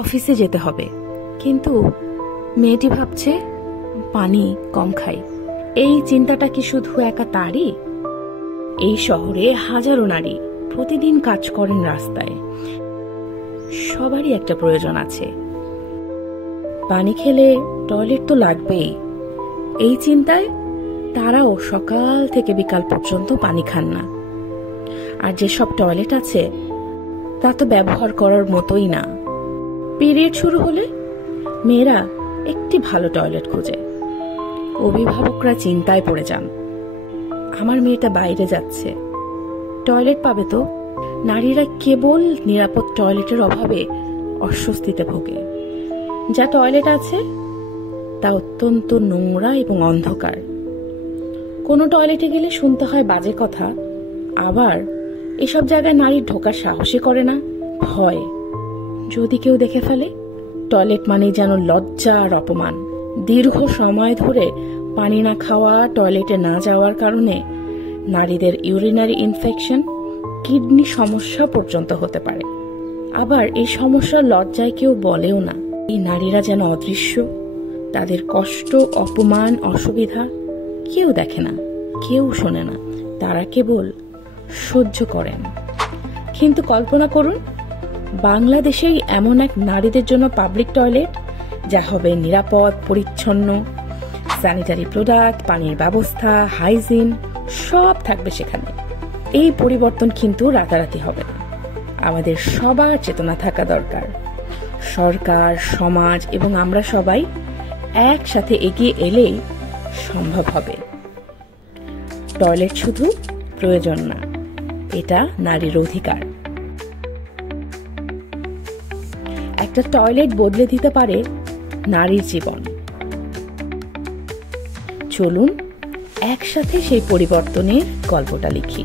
অফিসে যেতে হবে, কিন্তু মেয়েটি ভাবছে পানি কম খাই। এই চিন্তাটা কি শুধু একা তারই? এই শহরে হাজারো নারী প্রতিদিন কাজ করেন রাস্তায়। সবারই একটা প্রয়োজন আছে। পানি খেলে টয়লেট তো লাগবেই। এই চিন্তায় তারাও সকাল থেকে বিকাল পর্যন্ত পানি খান না। আর যেসব টয়লেট আছে তা তো ব্যবহার করার মতোই না। পিরিয়ড শুরু হলে মেয়েরা একটি ভালো টয়লেট খোঁজে। অভিভাবকরা চিন্তায় পড়ে যান, আমার মেয়েটা বাইরে যাচ্ছে, টয়লেট পাবে তো? নারীরা কেবল নিরাপদ টয়লেটের অভাবে অস্বস্তিতে ভোগে। যা টয়লেট আছে তা অত্যন্ত নোংরা এবং অন্ধকার। কোনো টয়লেটে গেলে শুনতে হয় বাজে কথা, আবার এসব জায়গায় নারী ঢোকার সাহসই করে না, ভয় যদি কেউ দেখে ফেলে। টয়লেট মানে যেন লজ্জা আর অপমান। দীর্ঘ সময় ধরে পানি না খাওয়া, টয়লেটে না যাওয়ার কারণে নারীদের ইউরিনারি ইনফেকশন, কিডনি সমস্যা পর্যন্ত হতে পারে। আবার এই সমস্যার লজ্জায় কেউ বলেও না। এই নারীরা যেন অদৃশ্য, তাদের কষ্ট, অপমান, অসুবিধা কেউ দেখে না, কেউ শোনে না, তারা কেবল সহ্য করেন। কিন্তু কল্পনা করুন, বাংলাদেশেই এমন এক নারীদের জন্য পাবলিক টয়লেট যা হবে নিরাপদ, পরিচ্ছন্ন, স্যানিটারি প্রোডাক্ট, পানির ব্যবস্থা, হাইজিন সব থাকবে সেখানে। এই পরিবর্তন কিন্তু রাতারাতি হবে না। আমাদের সবার চেতনা থাকা দরকার। সরকার, সমাজ এবং আমরা সবাই একসাথে এগিয়ে এলেই সম্ভব হবে। টয়লেট শুধু প্রয়োজন না, এটা নারীর অধিকার। একটা টয়লেট বদলে দিতে পারে নারীর জীবন। চলুন একসাথে সেই পরিবর্তনের গল্পটা লিখি।